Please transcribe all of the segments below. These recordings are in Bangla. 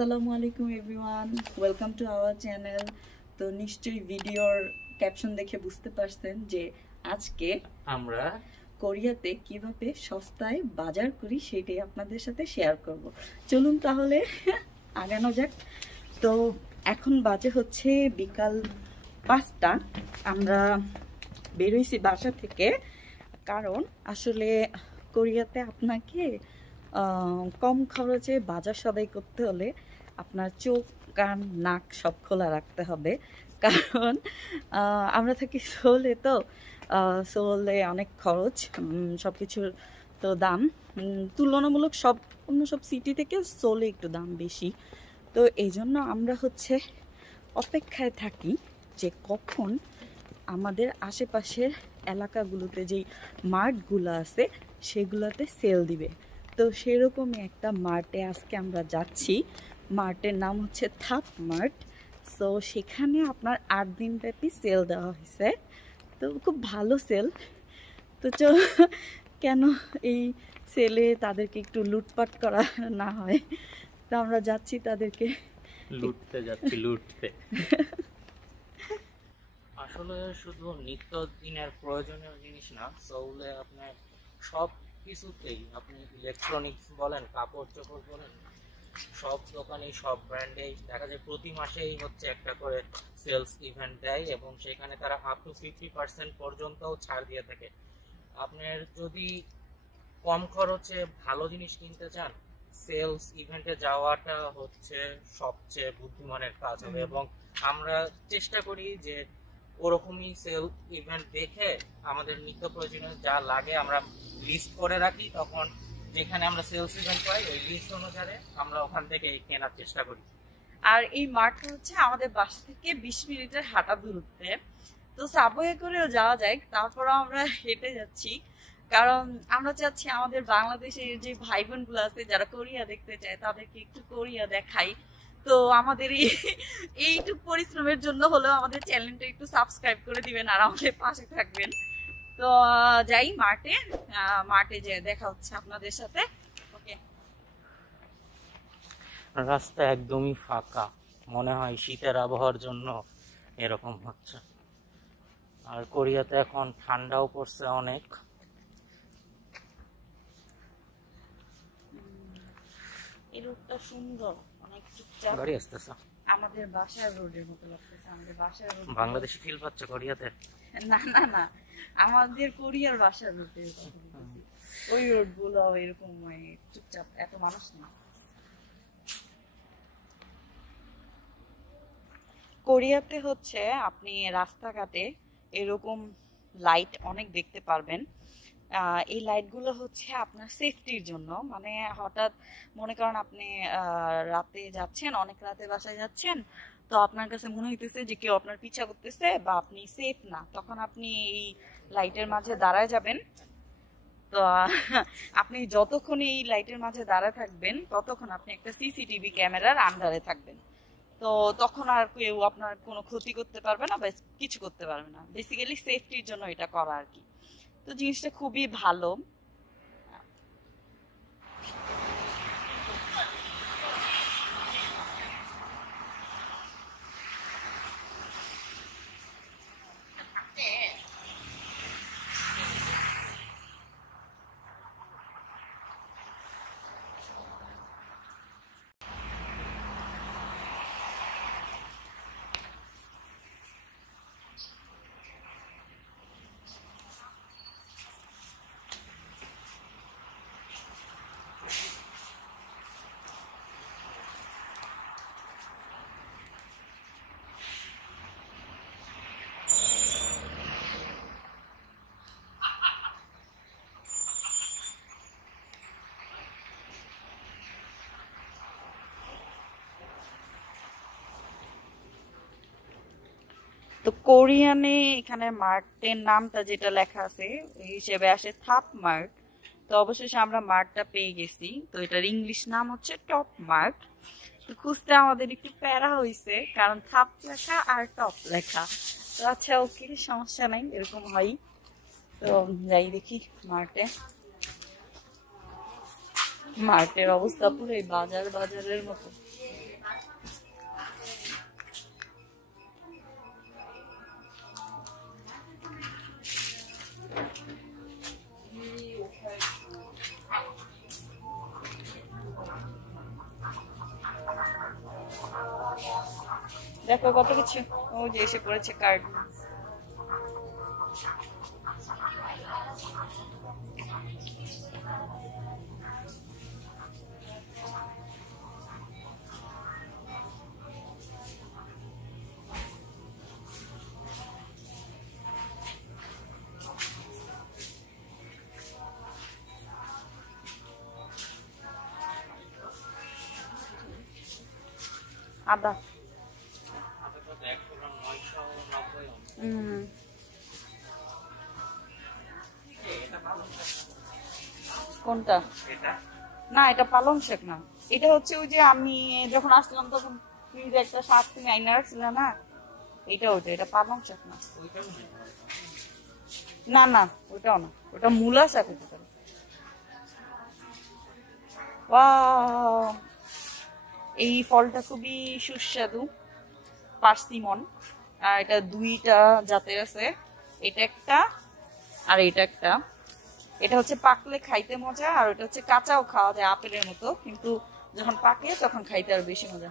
আসসালামু আলাইকুম everyone, welcome to our channel. তো নিশ্চয়ই ভিডিওর ক্যাপশন দেখে বুঝতে পারছেন যে আজকে আমরা কোরিয়াতে কিভাবে সস্তায় বাজার করি সেটাই আপনাদের সাথে শেয়ার করব। চলুন তাহলে আগানো যাক। তো এখন বাজে হচ্ছে বিকাল 5টা। আমরা বেরোইছি বাসা থেকে, কারণ আসলে কোরিয়াতে আপনাকে কম খরচে বাজার সদাই করতে হলে আপনার চোখ কান নাক সব খোলা রাখতে হবে। কারণ আমরা থাকি সোলে, তো সোলে অনেক খরচ, সব কিছুর তো দাম তুলনামূলক অন্য সব সিটি থেকে সোলে একটু দাম বেশি। তো এই জন্য আমরা হচ্ছে অপেক্ষায় থাকি যে কখন আমাদের আশেপাশের এলাকাগুলোতে যেই মার্টগুলো আছে সেগুলোতে সেল দিবে। তো সেরকমই একটা মার্টে আজকে আমরা যাচ্ছি। মার্টের নাম হচ্ছে থাপ মার্ট। সো সেখানে আপনার 8 দিন ব্যাপী সেল দেওয়া হয়েছে। তো খুব ভালো সেল। তো কেন এই সেলে তাদেরকে একটু লুটপাট করা না হয়, তো আমরা যাচ্ছি তাদেরকে লুটতে। আসলে শুধু নিত্য দিনের প্রয়োজনীয় জিনিস না, সোলে আপনার সব কিছুতেই, আপনি ইলেকট্রনিক্স বলেন, কাপড় চোপড় বলেন, সব দোকানে সব ব্র্যান্ডেই দেখা যায় প্রতি মাসেই হচ্ছে একটা করে সেলস ইভেন্ট দেয়, এবং সেখানে তারা আপ টু 50% পর্যন্তও ছাড় দিয়ে থাকে। আপনার যদি কম খরচে ভালো জিনিস কিনতে চান, সেলস ইভেন্টে যাওয়াটা হচ্ছে সবচেয়ে বুদ্ধিমানের কাজ হবে। এবং আমরা চেষ্টা করি যে ওরকমই সেল ইভেন্ট দেখে আমাদের নিত্য প্রয়োজনীয় যা লাগে আমরা লিস্ট করে রাখি, তখন যেখানে আমরা সেলস ইভেন্ট পাই ওই লিস্ট অনুসারে আমরা ওখান থেকে কেনার চেষ্টা করি। আর এই মার্টটা হচ্ছে আমাদের বাসা থেকে 20 মিনিটের হাঁটা দূরত্বে। তো সাবওয়ে করেও যাওয়া যায়, তারপরও আমরা হেঁটে যাচ্ছি, কারণ আমরা চাচ্ছি আমাদের বাংলাদেশের যে ভাই বোনগুলো আছে যারা কোরিয়া দেখতে চায় তাদেরকে একটু কোরিয়া দেখাই। তো আমাদের এইটুকু পরিশ্রমের জন্য হলেও আমাদের চ্যানেলটা একটু সাবস্ক্রাইব করে দিবেন আর আমাদের পাশে থাকবেন। তো যাই মার্টে যে দেখা হচ্ছে আপনাদের সাথে। ওকে। রাস্তা একদমই ফাঁকা, মনে হয় শীতের আবহাওয়ার জন্য এরকম হচ্ছে। আর কোরিয়াতে এখন ঠান্ডাও পড়ছে অনেক। এই রোডটা সুন্দর, অনেক চুপচাপ। গাড়ি আসতেছে, আমাদের বাসার রোডের মতো লাগতেছে। আমাদের বাসার রোড বাংলাদেশি ফিল পাচ্ছে কোরিয়াতে? না, আমাদের কোরিয়ার বাসার রোডের কথা বলতেছি। ওই রোড গুলো এরকম চুপচাপ, এত মানুষ না। কোরিয়াতে হচ্ছে আপনি রাস্তাঘাটে এরকম লাইট অনেক দেখতে পারবেন। এই লাইটগুলো হচ্ছে আপনার সেফটির জন্য, মানে হঠাৎ মনে করেন আপনি রাতে যাচ্ছেন, অনেক রাতে বাসায় যাচ্ছেন, তো আপনার কাছে মনে হইতেছে যে কেউ আপনার পিছা করতেছে বা আপনি সেফ না, তখন আপনি এই লাইটের মাঝে দাঁড়ায় যাবেন। তো আপনি যতক্ষণ এই লাইটের মাঝে দাঁড়ায় থাকবেন ততক্ষণ আপনি একটা সিসিটিভি ক্যামেরার আন্ডারে থাকবেন। তো তখন আর কেউ আপনার কোনো ক্ষতি করতে পারবে না বা কিছু করতে পারবে না। বেসিক্যালি সেফটির জন্য এটা করা আর কি। তো জিনিসটা খুবই ভালো। তো কোরিয়ানে এখানে মার্টের নামটা যেটা লেখা আছে এই হিসেবে আসে থাপ মার্ট। তো অবশেষে আমরা মার্টটা পেয়ে গেছি। তো এটার ইংলিশ নাম হচ্ছে টপ মার্ট। তো খুঁজতে আমাদের একটু প্যারা হয়েছে, কারণ থাপ লেখা আর টপ লেখা। তো আচ্ছা, ওকে, সমস্যা নাই, এরকম হয়। তো যাই দেখি মার্টের অবস্থা পুরো বাজারের মতো। দেখো কত কিছু। ও যে এসে পড়েছে কার্ড। আদা কোনটা? না এটা পালং শাক না, এটা হচ্ছে ওই যে আমি যখন আসলাম তখন ফ্রিজে একটা শাক তুমি আইনা রাখছিল না, এটা ওইটা, এটা পালং শাক না। না না ওইটাও না, ওটা মূলা শাক হতে পারে। এই ফলটা খুবই সুস্বাদু, পার্সিমন। আর এটা দুইটা জাতের আছে, এটা একটা আর এটা একটা। এটা হচ্ছে পাকলে খাইতে মজা, আর ওটা হচ্ছে কাঁচাও খাওয়া যায় আপেলের মতো, কিন্তু যখন পাকে তখন খাইতে আর বেশি মজা।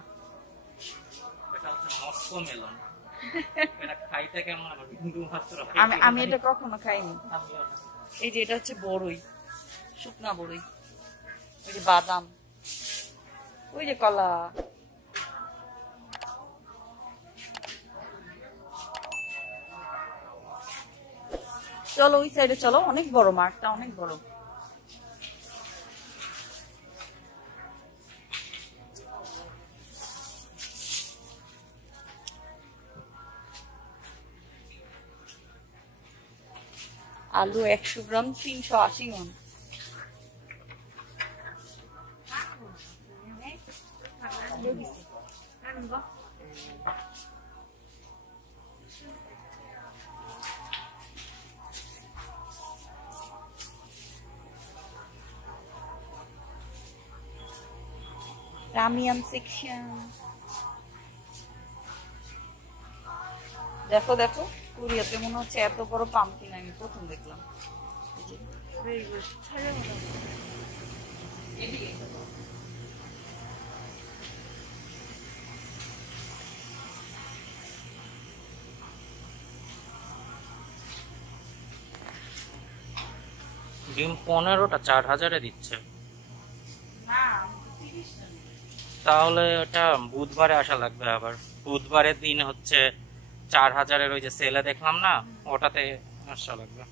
আমি এটা কখনো খাইনি। এই যে এটা হচ্ছে বড়ই, শুকনা বড়ই, ওই যে বাদাম, ওই যে কলা। চলো ওই সাইডে চলো, অনেক বড় মাঠটা, অনেক বড়। আলু 100 গ্রাম 380 গ্রাম। Ramyeon section. দেখো দেখো, কোরিয়াতে মনে হচ্ছে এত বড় পাম্পকিন আমি প্রথম দেখলাম। ডিম 15টা 4000-এ দিচ্ছে। তাহলে ওটা বুধবারে আসা লাগবে। আবার বুধবারের দিন হচ্ছে 4000-এর ওই যে সেলে দেখলাম না, ওটাতে আসা লাগবে।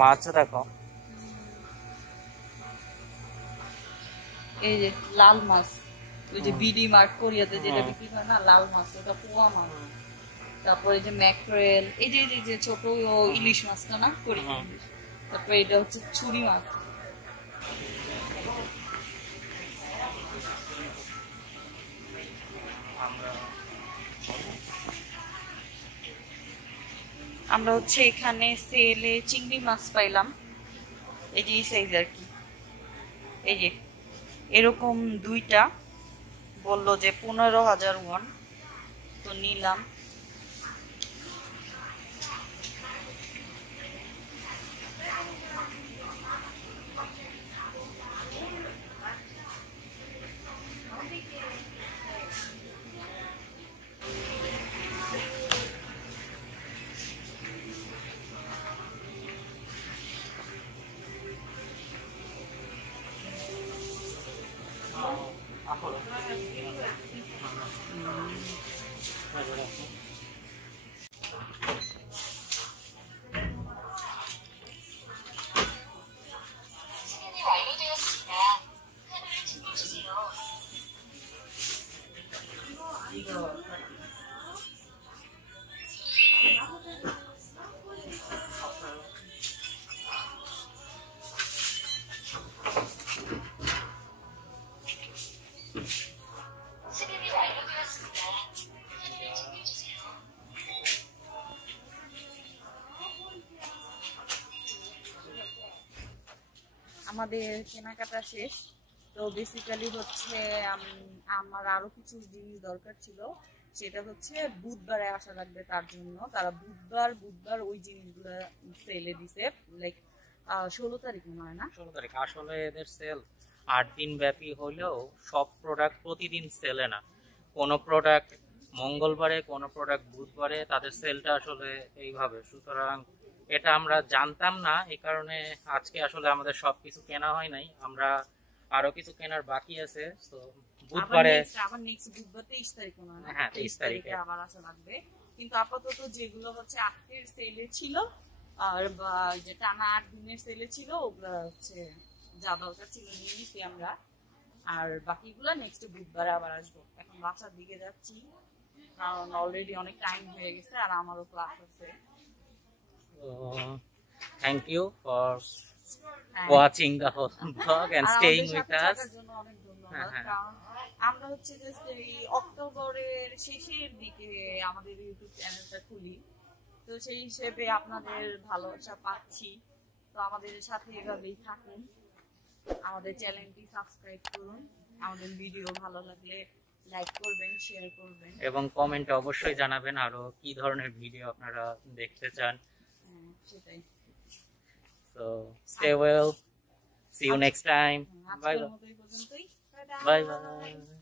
মাছ দেখো, এই যে লাল মাছ, ওই যে বিডি মার্ট কোরিয়াতে যেটা বিক্রি করে না, লাল মাছ, ওটা পোয়া মাছ। তারপরে যে ম্যাকরেল, এই যে ছোট ইলিশ মাছটা না কোরিয়ান। তারপরে এটা হচ্ছে ছুরি মাছ। আমরা হচ্ছে এখানে সেলে চিংড়ি মাছ পাইলাম, এই যে এই সাইজ আর কি। এই যে এরকম দুইটা বললো যে 15,000 ওয়ান, তো নিলাম। আমাদের কেনাকাটা শেষ। তো বেসিক্যালি হচ্ছে আমার আরো কিছু জিনিস দরকার ছিল, সেটা হচ্ছে বুধবারে আসা লাগবে, তার জন্য তারা বুধবার ওই জিনিসগুলো সেলে দিছে, লাইক 16 তারিখ মনে হয় না, 16 তারিখ। আসলে এদের সেল 8 দিন ব্যাপী হলেও সব প্রোডাক্ট প্রতিদিন সেলে না, কোনো প্রোডাক্ট মঙ্গলবারে, কোনো প্রোডাক্ট বুধবারে, তাদের সেলটা আসলে এইভাবে। সুতরাং এটা আমরা জানতাম না, এই কারণে আজকে আসলে আমাদের সবকিছু কেনা হয় নাই, আমরা আরো কিছু কেনার বাকি আছে। তো বুধবারে আবার নেক্সট বুধবার 23 তারিখ মনে হয় না, হ্যাঁ 23 তারিখে আবার আসা লাগবে। কিন্তু আপাতত যেগুলো হচ্ছে আজকের সেলে ছিল আর বা যে টানা 8 দিনের সেলে ছিল, ওগুলো হচ্ছে যা দরকার ছিল নিয়ে নিছি আমরা, আর বাকিগুলো নেক্সট বুধবারে আবার আসবো। এখন বাসার দিকে যাচ্ছি কারণ অলরেডি অনেক টাইম হয়ে গেছে আর আমারও ক্লাস আছে। Thank you for watching the whole blog and staying with us. অনেক ধন্যবাদ, কারণ আমরা হচ্ছে জাস্ট এই অক্টোবরের শেষের দিকে আমাদের ইউটিউব চ্যানেলটা খুলি, তো সেই হিসেবে আপনাদের ভালোবাসা পাচ্ছি। তো আমাদের সাথে এভাবেই থাকুন, আমাদের চ্যানেলটি সাবস্ক্রাইব করুন, আমাদের ভিডিও ভালো লাগলে লাইক করবেন, শেয়ার করবেন এবং কমেন্টে অবশ্যই জানাবেন আরো কি ধরনের ভিডিও আপনারা দেখতে চান। সেটাই। So stay well, see you next time. Bye bye.